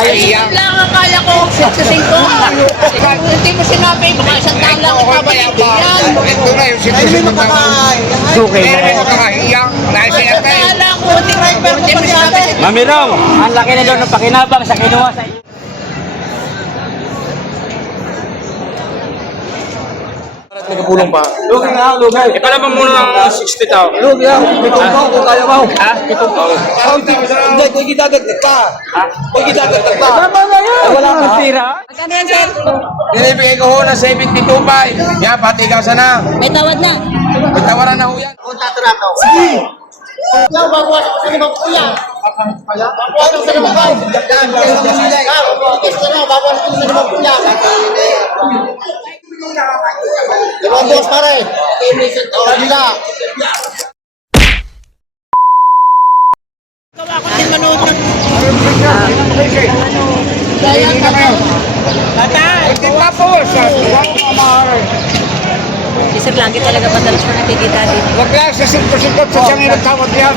Ayun lang ang kaya ko. 65. Hindi mo sinabi, baka isang taon lang ang babalik yan. Ito na yung sinusunod na Suki. may makakahiyang nasa atay. Kala ko, hindi mo sinabi. Mami Raw, ang laki na daw ng pakinabang sa kinuha sa iyo. Nagpulong pa. Lugi nga, lugay. Ipalaban muna ng 60,000. Lugi nga, pitong taon kung kaya mo. Ha? Itong taon. Hindi, kung gidadagdag pa. Kung gidadagdag pa. Tama na yan. Wala kang tira. Magkano yan, sir? Nilibigay ko ho ng 72.5. Yan, pati ikaw sana. May tawad na. May tawaran na ho yan. Ikaw, babawasan ko sa limang kuya. Babawasan ko sa limang kuya. Babawasan ko sa limang kuya. Limang boss, pare. Kabila. Ako din manood ng... Kaya ka na. Tatay! Tapos, Sir, lagi talaga madalas mo nakikita dito. wag lang sa sirko-sirkot sa siyang inatawag yan.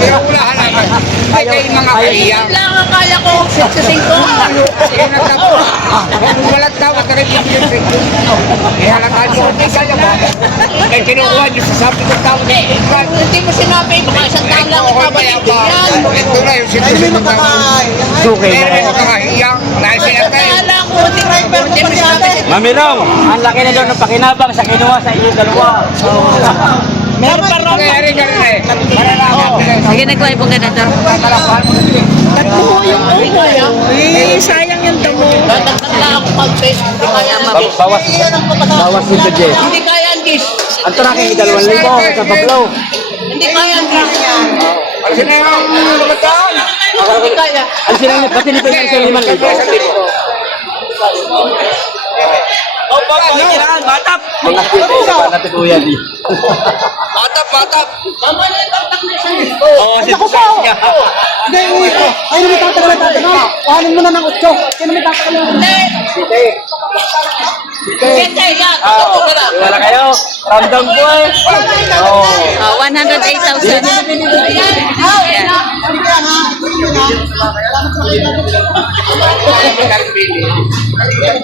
Pinakulahan naman. Ay, kayo mga kahiyang. Ayun lang ang kaya ko. 65. Ayun ang tapos. Kung walang tawag na rin yung music. Eh, halakaan mo. May kaya mo. Eh, kinukuha niyo sa sabi ng tawag. Hindi mo sinabi, baka isang taon lang ang babalik yan. Ito na yung sinusunod na Suki. may makakahiyang nasa atay. Kala ko, hindi mo sinabi. Mami Raw, ang laki na daw ng pakinabang sa kinuha sa iyo dalawa. Meron pa rin. Kaya rin ganun eh. Maralaman. Sige, nagkuhay po ganito. Tatlo yung ulo. Sayang yung damo. Tatakot lang ako mag-face. Hindi kaya mag-face. Bawas yung budget. Hindi kaya ang dish. Ang tracking 2,000 sa Bablaw. Hindi kaya ang dish. Sino yung lumataan? Hindi kaya. Ang silang nagpatilipin ng isang 5,000. Oh, pagkakiraan, batap! Mga siyete sa natutuyan. Batap, batap! Tama na yung tatak na siya. Oo, si Tusan niya. Hindi, uwi ko. Ay, naman tatagal na tatagal. Kuhanin mo na ng 8. Sino may tatagal na? Hindi. Hindi. Totoo ka lang. Wala kayo. Ramdam ko eh. Oo. 108,000.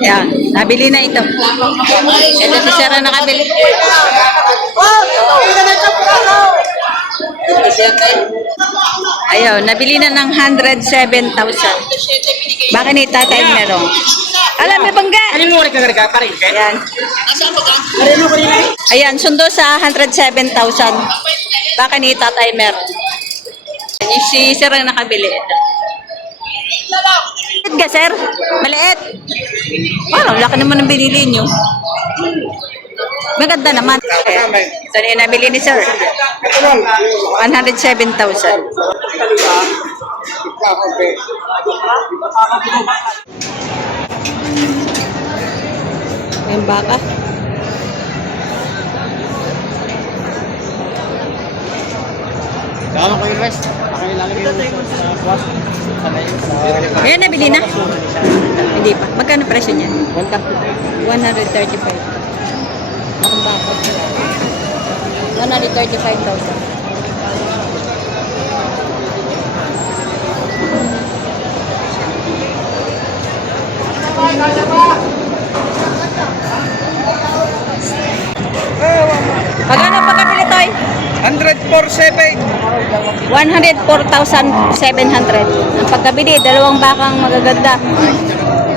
Yan, nabili na ito. Ito si Sarah nakabili. Ayaw, nabili na ng 107,000. Baka ni tatay meron. Alam mo bangga? Ano mo rin ka parin? Ayan. Ayan, sundo sa 107,000. Baka ni tatay meron. Yung si Sir ang nakabili. Maliit ka, sir? Maliit? Parang laki naman ang binili nyo. Maganda naman. Ito na yung nabili ni Sir. 107,000. Yung baka. Kama ko yung rest. Ako ilalagay yung swap. Ayan, nabili na? Hindi pa. Magkano presyo niya? 135. 135. Akong bakot. 135,000. Magkano pagkabili, Toy? 104.7. 104,700. Ang pagkabili, dalawang bakang magaganda.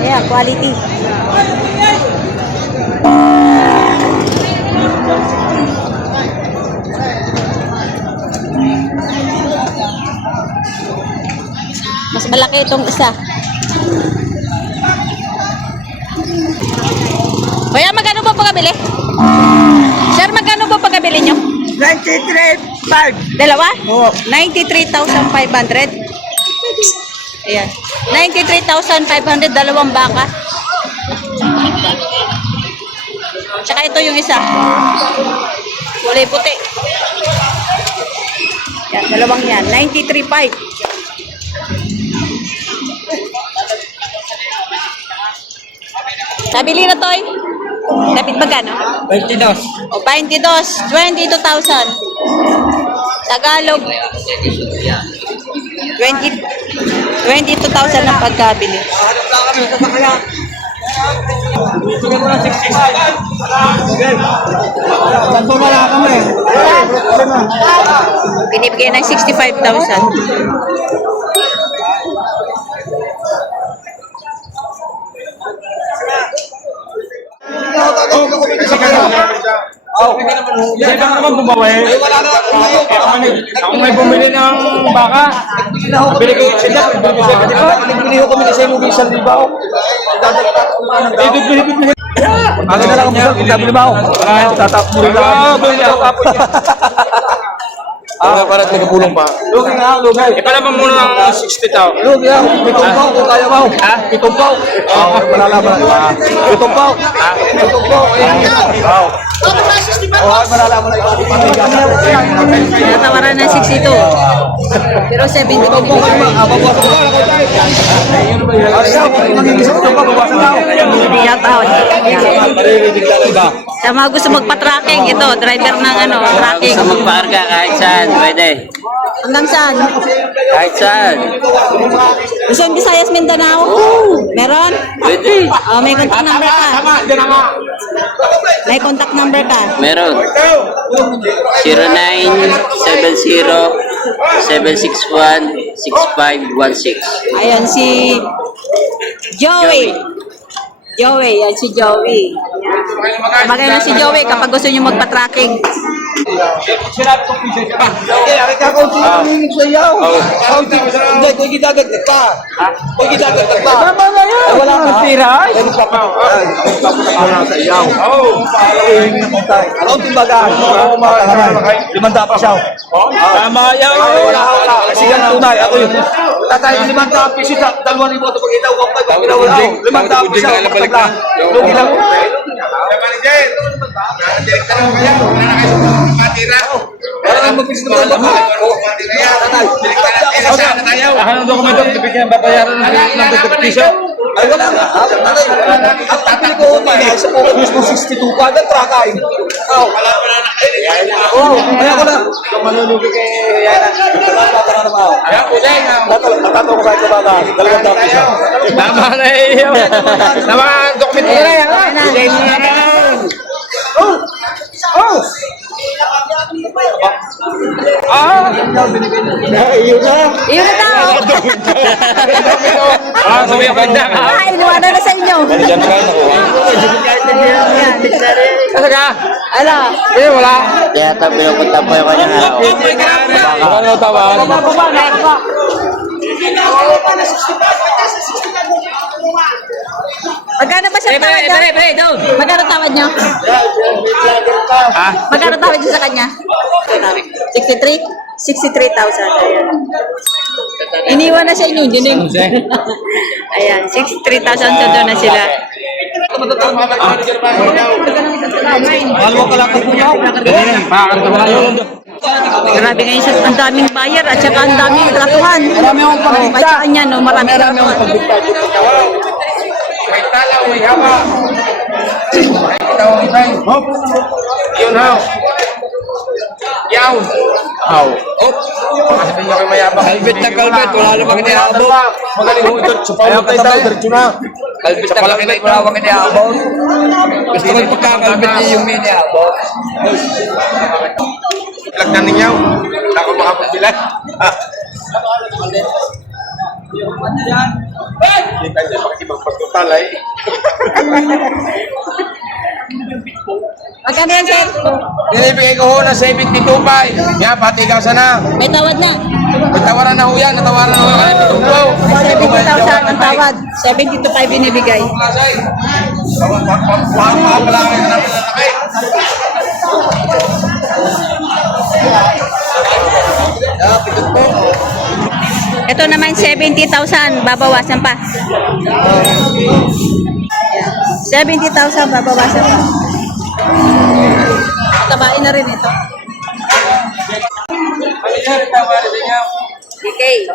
Yeah, quality. Mas malaki itong isa. Kuya, magkano po pagkabili? Sir, magkano po pagkabili nyo? 93.5. Dalawa? Oo. 93,500. Ayan. 93,500, dalawang baka. Tsaka ito yung isa. Kulay puti. Yan, dalawang yan. 93,500. Nabili na, Toy? Kapit magkano? 22. O, 22,000. Tagalog. 22,000 ang pagkabili. Hanap lang kami sa sasakyan. Santo na lang kami. Binibigay ng 65,000. Hindi ka naman bumawi. Ay, wala na ako ngayon. Ako may bumili ng baka. Bili ko sila. Bili ko kami kasi yung isang libaw. Aga na lang ako sa bili ba ako? Tatapos mo para nagpulong pa. Lugi nga, lugay. Ipalaban mo ng 60,000. Lugi nga, pitong pao kung kaya mo. Ha? Pitong pao. Malalaman. Pitong pao. Pitong pao. Malalaman na ito. Tinatawaran ng 62. Pero 70 po. Hindi yata ako. Sa mga gusto magpa-tracking, ito, driver ng tracking. Gusto magpaarga kahit saan, pwede. Hanggang saan? Kahit saan, Luzon, Visayas, Mindanao? Meron? pwede. Oh, may contact number ka. May contact number ka. Meron. 0970-761-6516. Ayun, si Joey. Joey, yan si Joey. Sabagay na si Joey kapag gusto niyo magpa-tracking. Kaya ka kung sino hingit sa iyo. Hindi, kung gidadagdag ka. Kung gidadagdag ka. Tama na yan. Wala kang tira. Sa iyo. Ano ang timbagan? 500 pa siya. Tama yan. Wala. Kasi yan tunay. Ako yun. Tatay, 500 piso sa 2,000 ito. Pag itaw ko pa, pag itaw ko. 500 piso. Lugi lang. Para lang mag-piso na ba? Ang dokumento, bibigyan babayaran ng 50 piso. Ay, wala nga. Ang tatay ko, sa mga gusto 62 pa, nag-trakay. Wala na kayo. Oo, kaya ko lang. Manulugi kay Yana. Tatara na ba ako? Natato ko sa ito ba? Dalawang tapos siya. Tama na iyo. Tama ang dokumento na yan. Ayun na. Iyon na daw. Sabi ako na. Ay, inuwanan na sa inyo. Kasi ka? Ano? Eh, wala. Kaya ito, pinupunta po yung kanyang araw. Ano tawag? Magkano ba siya tawad niyo? Magkano tawad niyo? Magkano tawad niyo sa kanya? 63? 63,000. Ayan. Iniwan na sa inyo, dinig. Ayan, 63,000 sa doon na sila. Alam ka lang kung yaw. Grabe ngayon siya, ang daming buyer at saka ang daming tratuhan. Marami akong pagbigta. At saka niya, no, marami tratuhan. May talaw, may haba. Yun how. Yaw. How. Op. Kasi nyo kayo mayabang. Kalbit na kalbit. Wala namang inihabang. Magaling mo ito. Ayaw ka ito. Diretso na. Kalbit na kalbit. Wala namang inihabang. Gusto ko yung pagkakalbit niya yung inihabang. Ilagnan ninyo. Wala ko makapagbilan. Hindi tayo makikipagpagtutalay. Magkano yan, sir? Binibigay ko ho na 72.5. Yan, pati ikaw sana. May tawad na. Natawaran na ho yan. Natawaran na ho yan. 70,000 ang tawad. 72,500 binibigay. Ito naman 70,000, babawasan pa. 70,000, babawasan pa. Tabain na rin ito. Okay.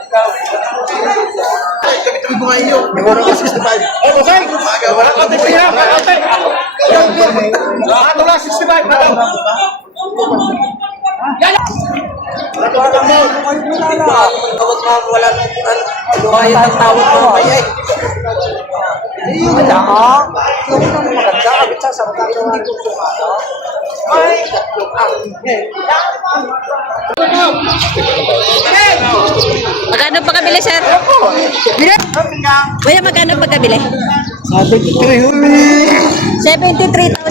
wala nang lumayan ng tawag mo. Ay. Wala ka. Yung maganda, abit sa sarap hindi ko kumano. Ay, Magkano pa kabili, sir? Kuya, magkano pa kabili? 73,000.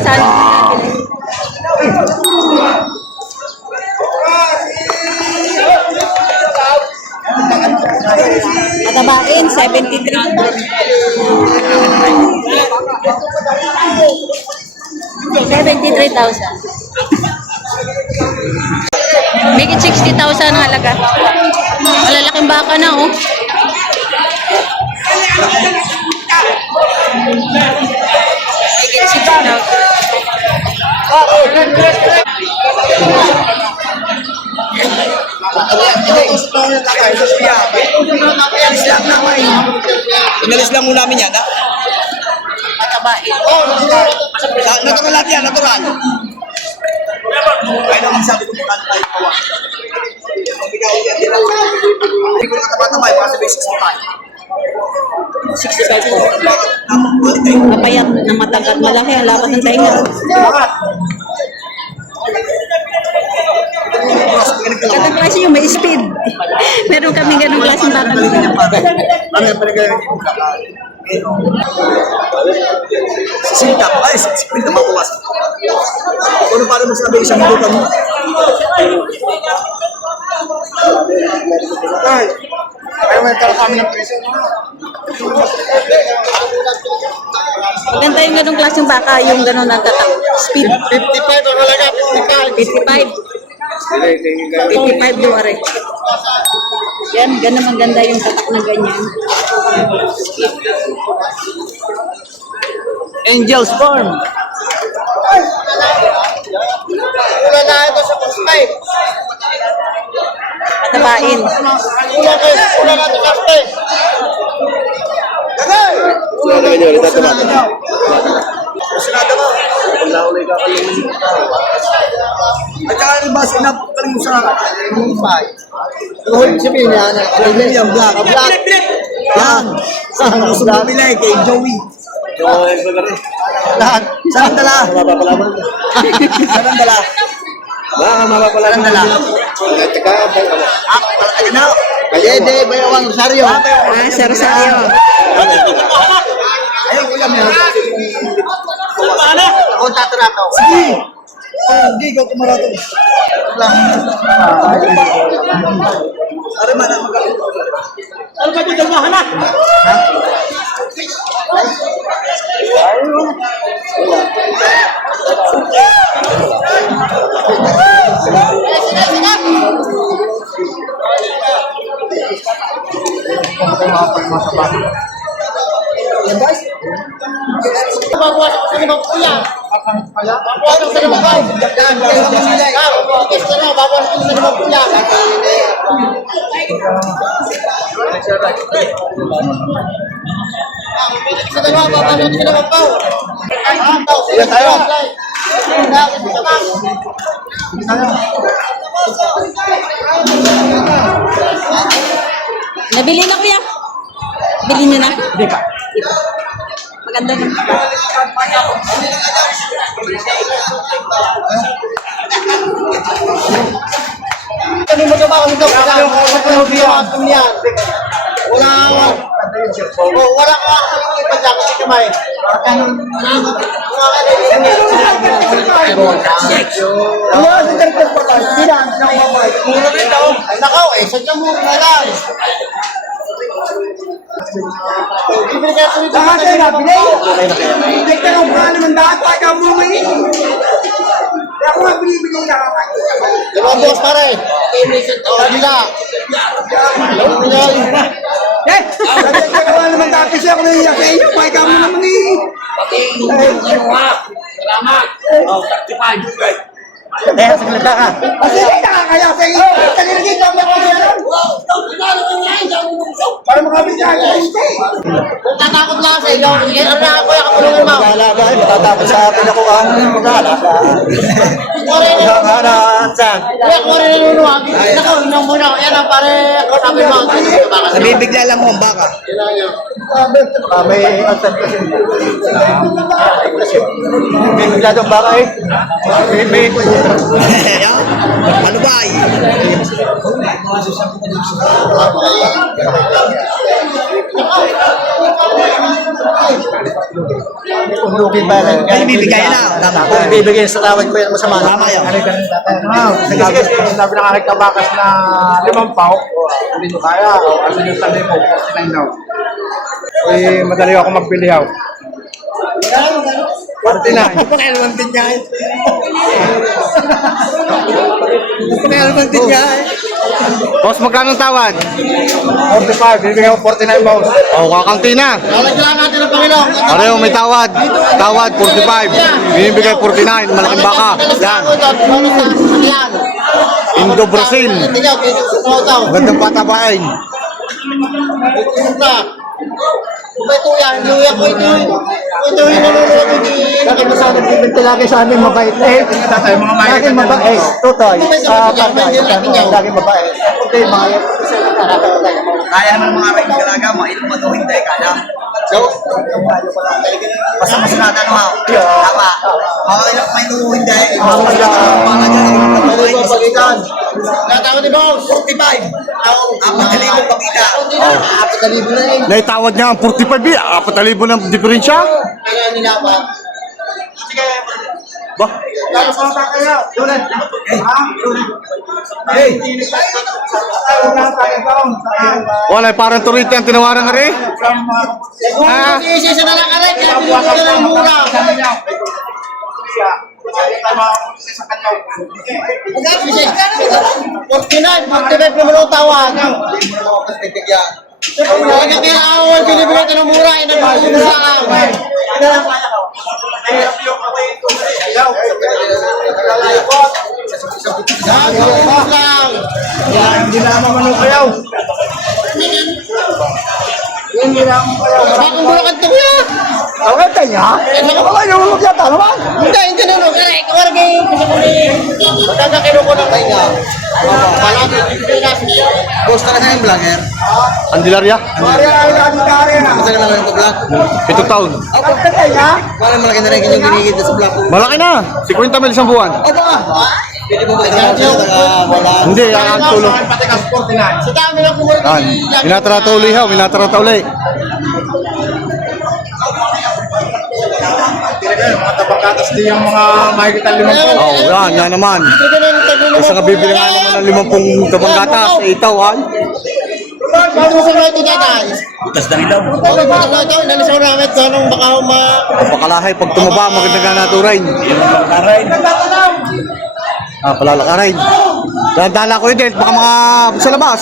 Matabain, 73. 73,000. Make it 60,000 ang halaga. Malalaking baka na, oh. Make it 60,000. Inalis lang muna namin yan, ha? Matabain. Natural lahat yan, natural. Kaya naman sabi ko, paano tayo kawa? Mabigaw yan, din ako. Hindi ko nakatamay, para sa basics ko tayo. 65 po. Mapayat na matangkat malaki ang lapat ng tainga. Katang klase yung may speed. Meron kami ganong klaseng bata. Ano yung panagawa yung lakad? Sisinta ko, ay, speed na makuwas. Kung paano mo sabi, isang minuto mo. Ay, ayaw may tala kami ng presyo. Maganda yung ganong klaseng baka, yung ganon ang tatak. Speed. 55 ang halaga, 55. 55 yung are. Yan, ganun maganda yung tatak na ganyan. Angel's Farm. Wala na ito sa postay. Matabain. Wala na ito sa postay. Sinada mo. Paglaulay ka kalungin. At saka rin ba, sinapakaling mo sa yung pay. Huwag sabihin niya, yung black. Black. Yan. Saan gusto mo bilay kay Joey? Lahat. Saan ang dala? Saan ang dala? Saan ang dala? Palataga na. Pwede, bayawang Rosario. Ah, sa Rosario. Ayun, kuya mo. Ako tatarato. Sige. Oh, hindi ko tumarato. Lang. Are man ang magaling. Ano ba dito mo hanak? Ha? Yan guys. Babawas sa mga kuya. Babawas sa mga kuya. Babawas sa mga kuya. Sige tayo. Nabili na kuya. Bili nyo na? Hindi pa. Maganda na. Ano mo ba kung ito? Wala ka ipadyak si kamay. Nakaw eh, sadya mo na lang. Lahat ay nabili. Hindi ka nang brand naman dahil tayo mo may. Kaya ako nga binibili na kakain. Diba boss pare? Kabila. Eh! Nagkakawa naman dati siya kung naiyak sa inyo. Kaya ka mo naman eh. Salamat. Oh, 35. Kaya sa kalita ka. Kasi nakakaya sa iyo. Kanilagay ka mo yan. Para makabit yan. Tatakot lang sa iyo. Yan ang nakakuya kapulungan mo. Mag-aalaga eh. Matatakot sa atin ako ang mag-aalaga. Saan? Kaya kung rin nanunuwag, nako, inang muna. Yan ang pare, sabi mo. Nabibigla lang mo ang baka. May asal kasi. May bigla ang baka eh. May ano ba eh? Kung lugi pa yan. Kaya bibigay na. Kung bibigay sa tawad ko yan masama. Tama yan. Sabi ng aking kabakas na 5 pao. Hindi nyo kaya. Kasi yung sabi mo, 49 daw. Uy, madali ako magbili haw. 49. Pakialaman din niya eh. Pakialaman din niya eh. Boss, magkano tawad? 45. Bibigay ko 49 boss. Oh, kakanti na. Lalagyan natin ang Panginoon. Pareho, may tawad. Tawad, 45. Binibigay 49. Malaking baka. Yan. Yan. Indo Brazil. Tingnan, tingnan. Magandang patabain. Ito yan, luya ko ito. Ito yung nanonood ni... Bakit mo sana bibigti lagi sa amin mabait eh? Lagi mabait. Tutoy. Sa pagkain lagi mabait. Hindi, mga yan. Kaya naman mga aking kalaga, mga ilong manuhin tayo kaya. So, basta na ano ha? Tama. Mga ilong manuhin tayo. Natawad ni Boss. 45. Apat na libo pakita. Apat na libo na eh. Naitawad niya ang 45 eh. 4,000 ng diferensya. Kaya nila ba? Ba? Hey! Wala, parang turite ang tinawaran nga rin. Ah. Isa na lang alay, kaya pinupula ng mura. Forty-nine, 45 naman ang tawag. Kaya kailangan pinipila ito ng mura, inagpapagod sa akin. Hindi na mamanong kayaw. Bakong bulakan ito kuya? Ang ganda niya? Ang nulog yata naman. Hindi nulog. Ikaw ang naging kusakunin. Magkakakino ko ng kanya. Palagi, Boss talaga yung vlogger. Andilarya? Masa ka naman yung vlog? 7 taon. Ang ganda niya? Parang malaki na rin yung ginigit sa vlog. Malaki na. 50 mil isang buwan. Pwede mo ba ito wala? Hindi, ang tulong. sa dami ng kumura Yan. Minatrata uli ha. Minatrata uli. Mga tabakatas din yung mga makikita 5 po. Oh, yan naman. Basta nga bibili nga naman ng 50 tabang gatas. Itaw ha. Bago sa mga ito tatay. Butas na ilaw. Ito, nalisaw namin ito nung baka Pakalahay. Pag tumaba, maganda nga naturain. Karay. Palalakarin. Dala ko yun din. Baka mga sa labas.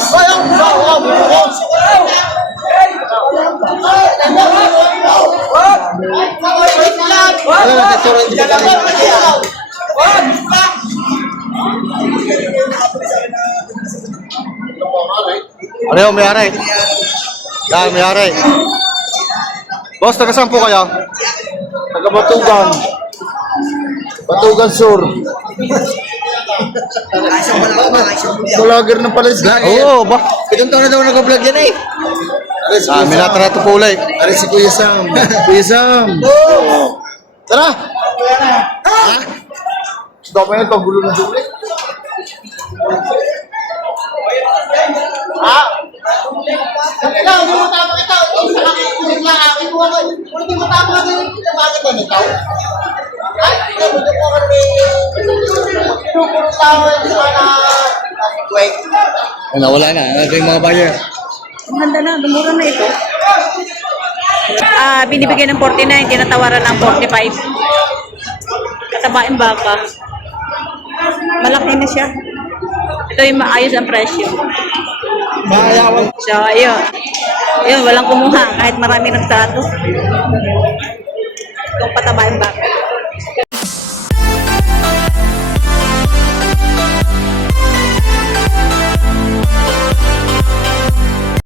Ano yung may-ari? Yan, may-ari. Boss, taga saan po kayo? Taga Batugan. Batugan Sur. Vlogger na pala sila. Oo, ba? Itong taon na daw nag-vlog yan eh. Minatrato po ulit. Ari si Kuya Sam. Kuya Sam. Tara! Dapat yan, pagulo ng duli. Ikaw, hindi mo tama kita. Isa ka kulit lang akin. Kung hindi mo tama kita, bakit na nito? Ay, hindi mo po kami. Pinupulong tao yung mga wait. Wala na. Ano yung mga buyer? Ang ganda na, dumura na ito. Binibigyan ng 49, tinatawaran ng 45. Katabain baka. Malaki na siya. Ito yung maayos ang presyo. So, ayun. Ayun, walang kumuha. Kahit marami nagtrato. Itong patabain baka. Bye.